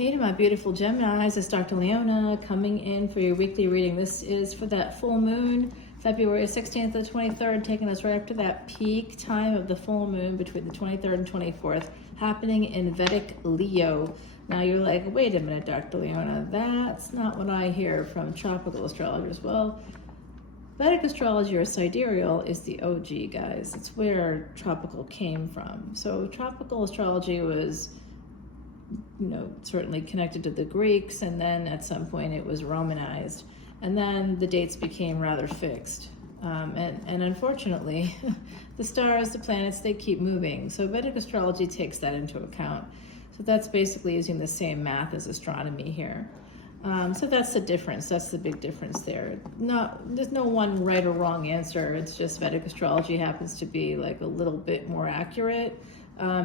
Hey to my beautiful Geminis, it's Dr. Leona coming in for your weekly reading. This is for that full moon, February 16th to 23rd, taking us right up to that peak time of the full moon between the 23rd and 24th, happening in Vedic Leo. Now you're like, wait a minute, Dr. Leona, that's not what I hear from tropical astrologers. Well, Vedic astrology or sidereal is the OG, guys. It's where tropical came from. So tropical astrology was certainly connected to the Greeks, and then at some point it was Romanized, and then the dates became rather fixed. And unfortunately, the stars, the planets, they keep moving. So Vedic astrology takes that into account. So that's basically using the same math as astronomy here. So that's the difference. That's the big difference there. There's no one right or wrong answer. It's just Vedic astrology happens to be like a little bit more accurate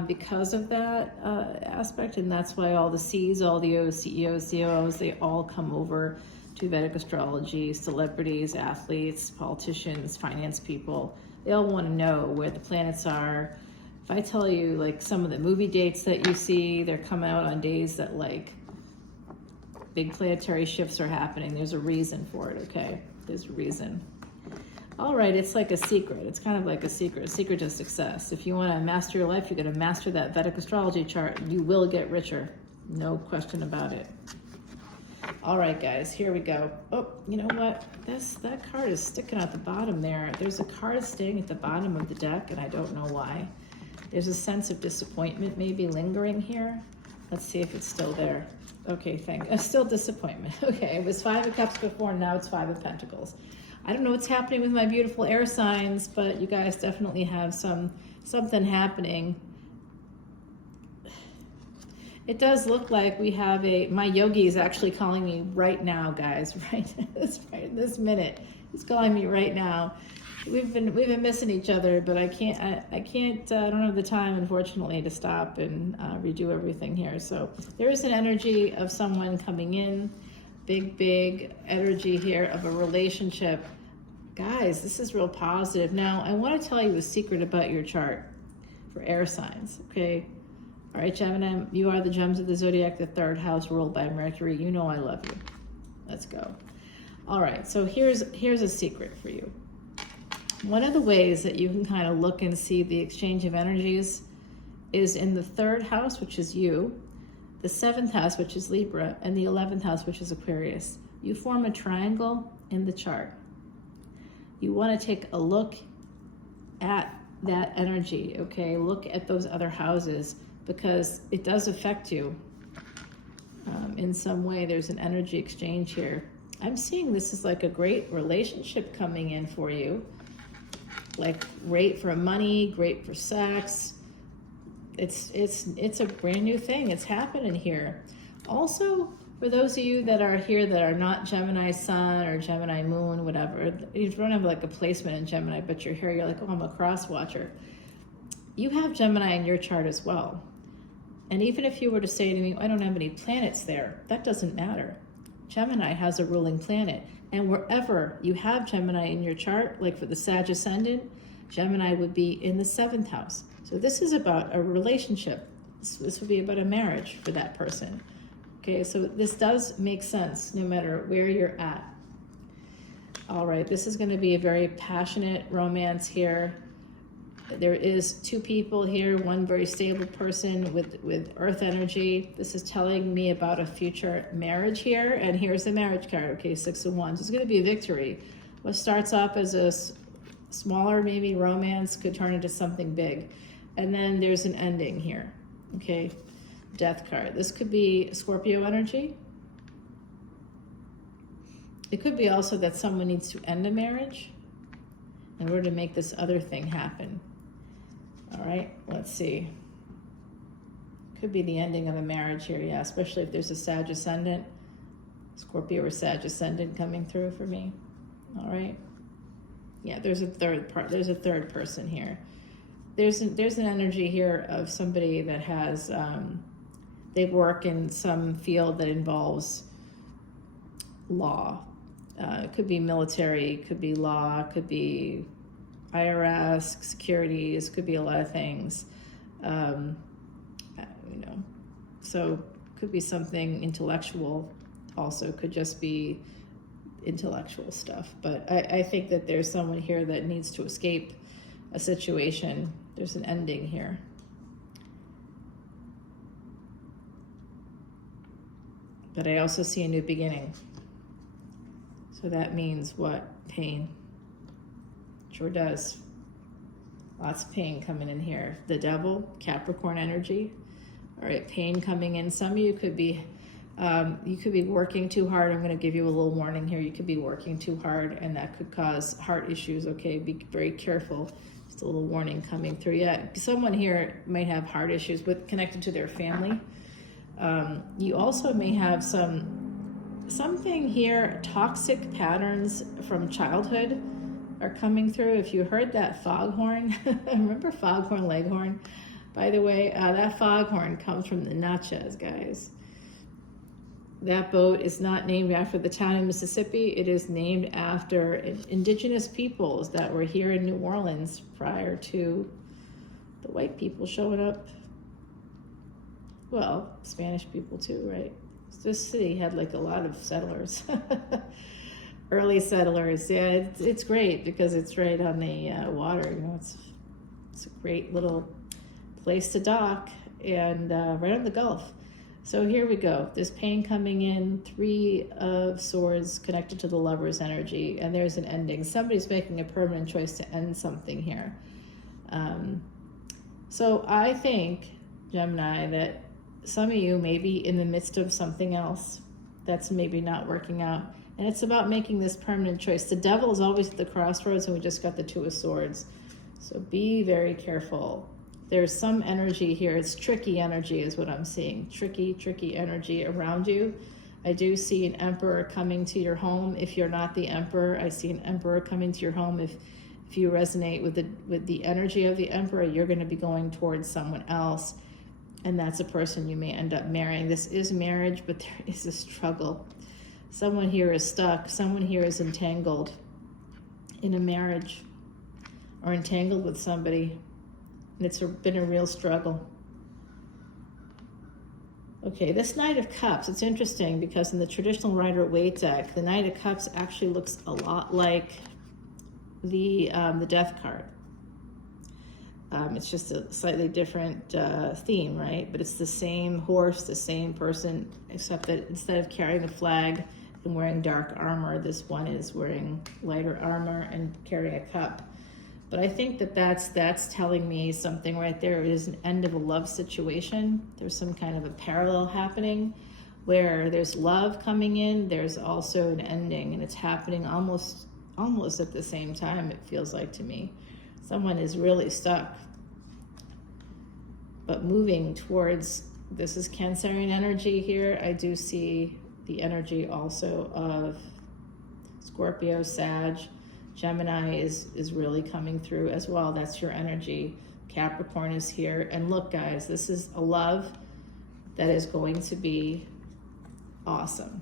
because of that aspect, and that's why all the C's, all the O's, CEOs, COOs, they all come over to Vedic astrology. Celebrities, athletes, politicians, finance people, they all want to know where the planets are. If I tell you like some of the movie dates that you see, they're coming out on days that like big planetary shifts are happening. There's a reason for it, okay? There's a reason. All right, it's like a secret. It's kind of like a secret to success. If you want to master your life, you're going to master that Vedic astrology chart. You will get richer. No question about it. All right, guys, here we go. Oh, you know what? That card is sticking at the bottom there. There's a card staying at the bottom of the deck, and I don't know why. There's a sense of disappointment maybe lingering here. Let's see if it's still there. Okay, still disappointment. Okay, it was 5 of Cups before, now it's 5 of Pentacles. I don't know what's happening with my beautiful air signs, but you guys definitely have something happening. It does look like we have my yogi is actually calling me right now, guys, right this minute. He's calling me right now. We've been missing each other, but I don't have the time, unfortunately, to stop and redo everything here. So there is an energy of someone coming in, big energy here of a relationship. Guys, this is real positive. Now, I want to tell you a secret about your chart for air signs, okay? All right, Gemini, you are the gems of the zodiac, the 3rd house ruled by Mercury. You know I love you. Let's go. All right, so here's a secret for you. One of the ways that you can kind of look and see the exchange of energies is in the 3rd house, which is you, the 7th house, which is Libra, and the 11th house, which is Aquarius. You form a triangle in the chart. You want to take a look at that energy, okay? Look at those other houses because it does affect you in some way. There's an energy exchange here. I'm seeing this is like a great relationship coming in for you. Like great for money, great for sex. It's a brand new thing. It's happening here. Also, for those of you that are here that are not Gemini Sun or Gemini Moon, whatever, you don't have like a placement in Gemini, but you're here, you're like, oh, I'm a cross watcher. You have Gemini in your chart as well. And even if you were to say to me, I don't have any planets there, that doesn't matter. Gemini has a ruling planet. And wherever you have Gemini in your chart, like for the Sag Ascendant, Gemini would be in the 7th house. So this is about a relationship. This would be about a marriage for that person. Okay, so this does make sense no matter where you're at. All right, this is going to be a very passionate romance here. There is 2 people here, one very stable person with earth energy. This is telling me about a future marriage here, and here's the marriage card, okay, 6 of Wands. It's going to be a victory. What starts off as a smaller maybe romance could turn into something big. And then there's an ending here, okay? Death card. This could be Scorpio energy. It could be also that someone needs to end a marriage in order to make this other thing happen. All right, let's see. Could be the ending of a marriage here, yeah, especially if there's a Sag Ascendant, Scorpio or Sag Ascendant coming through for me. All right. Yeah, there's a third person here. There's an energy here of somebody that has, they work in some field that involves law. It could be military, could be law, could be IRS, securities, could be a lot of things. So Could be something intellectual also, could just be intellectual stuff. But I think that there's someone here that needs to escape a situation. There's an ending here. But I also see a new beginning. So that means what? Pain. Sure does. Lots of pain coming in here. The devil, Capricorn energy. All right, pain coming in. Some of you could be working too hard. I'm going to give you a little warning here. You could be working too hard, and that could cause heart issues. Okay, be very careful. Just a little warning coming through. Yeah, someone here might have heart issues connected to their family. You also may have something here. Toxic patterns from childhood are coming through. If you heard that foghorn, remember Foghorn Leghorn? By the way, that foghorn comes from the Natchez, guys. That boat is not named after the town in Mississippi. It is named after indigenous peoples that were here in New Orleans prior to the white people showing up. Well, Spanish people too, right? This city had like a lot of settlers. Early settlers. Yeah, it's great because it's right on the water. You know, it's a great little place to dock, and right on the Gulf. So here we go. There's pain coming in. 3 of Swords connected to the Lover's energy, and there's an ending. Somebody's making a permanent choice to end something here. So I think, Gemini, that some of you may be in the midst of something else that's maybe not working out. And it's about making this permanent choice. The devil is always at the crossroads, and we just got the 2 of Swords. So be very careful. There's some energy here. It's tricky energy is what I'm seeing. Tricky energy around you. I do see an emperor coming to your home. If you're not the emperor, I see an emperor coming to your home. If you resonate with the energy of the emperor, you're going to be going towards someone else. And that's a person you may end up marrying. This is marriage, but there is a struggle. Someone here is stuck. Someone here is entangled in a marriage or entangled with somebody. And it's been a real struggle. Okay, this Knight of Cups, it's interesting because in the traditional Rider-Waite deck, the Knight of Cups actually looks a lot like the Death card. It's just a slightly different theme, right? But it's the same horse, the same person, except that instead of carrying a flag and wearing dark armor, this one is wearing lighter armor and carrying a cup. But I think that that's telling me something right there. It is an end of a love situation. There's some kind of a parallel happening where there's love coming in. There's also an ending, and it's happening almost at the same time, it feels like to me. Someone is really stuck, but moving towards, this is Cancerian energy here. I do see the energy also of Scorpio, Sag, Gemini is really coming through as well. That's your energy. Capricorn is here. And look, guys, this is a love that is going to be awesome.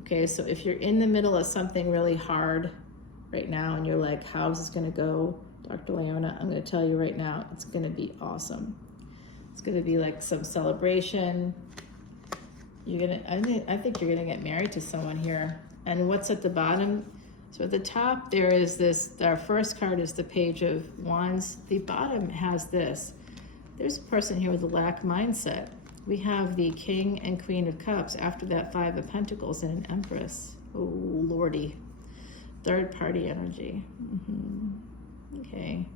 Okay, so if you're in the middle of something really hard right now and you're like, how is this going to go, Dr. Leona? I'm going to tell you right now, it's going to be awesome. It's going to be like some celebration. I think you're going to get married to someone here. And what's at the bottom? So at the top, there is this, our first card is the Page of Wands. The bottom has this. There's a person here with a lack mindset. We have the King and Queen of Cups. After that, 5 of Pentacles and an Empress. Oh, Lordy. Third party energy. Okay.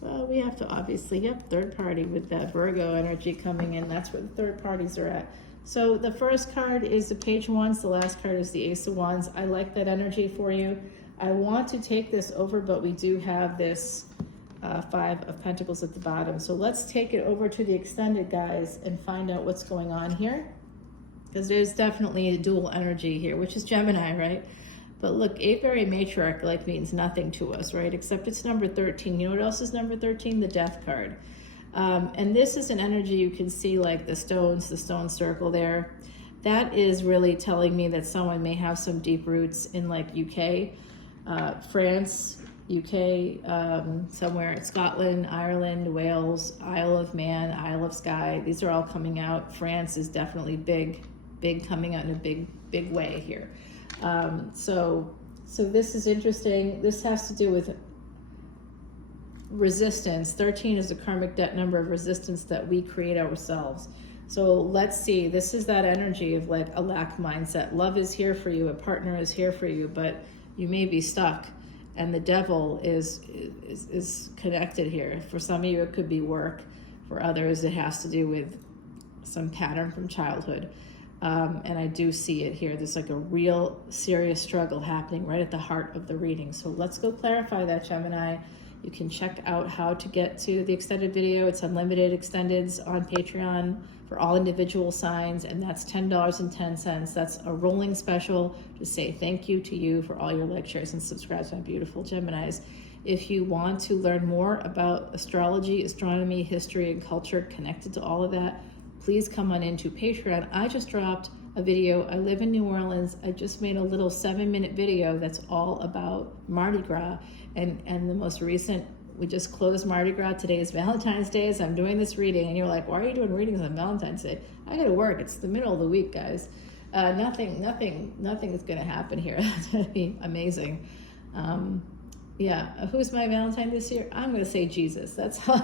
Well, we have to obviously, third party with that Virgo energy coming in. That's where the third parties are at. So the first card is the Page of Wands. The last card is the Ace of Wands. I like that energy for you. I want to take this over, but we do have this 5 of Pentacles at the bottom. So let's take it over to the extended, guys, and find out what's going on here. Because there's definitely a dual energy here, which is Gemini, right? But look, Apiary Matriarch like means nothing to us, right? Except it's number 13. You know what else is number 13? The Death card. And this is an energy you can see, like the stone circle there. That is really telling me that someone may have some deep roots in like UK, France, UK, somewhere, Scotland, Ireland, Wales, Isle of Man, Isle of Skye. These are all coming out. France is definitely big coming out in a big way here. So this is interesting. This has to do with resistance. 13 is the karmic debt number of resistance that we create ourselves. So let's see, this is that energy of like a lack mindset. Love is here for you, a partner is here for you, but you may be stuck, and the devil is connected here. For some of you, it could be work. For others, it has to do with some pattern from childhood. And I do see it here. There's like a real serious struggle happening right at the heart of the reading. So let's go clarify that, Gemini. You can check out how to get to the extended video. It's unlimited extendeds on Patreon for all individual signs, and that's $10.10. That's a rolling special to say thank you to you for all your likes, shares, and subscribes, my beautiful Geminis. If you want to learn more about astrology, astronomy, history, and culture connected to all of that, please come on into Patreon. I just dropped a video. I live in New Orleans. I just made a little 7-minute video that's all about Mardi Gras, and the most recent, we just closed Mardi Gras. Today is Valentine's Day, so I'm doing this reading, and you're like, why are you doing readings on Valentine's Day? I gotta work. It's the middle of the week, guys. Nothing is gonna happen here. That's gonna be amazing. Yeah, who's my Valentine this year? I'm gonna say Jesus. That's all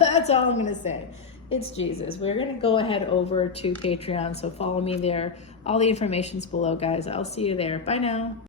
I'm gonna say. It's Jesus. We're gonna go ahead over to Patreon, so follow me there. All the information's below, guys. I'll see you there. Bye now.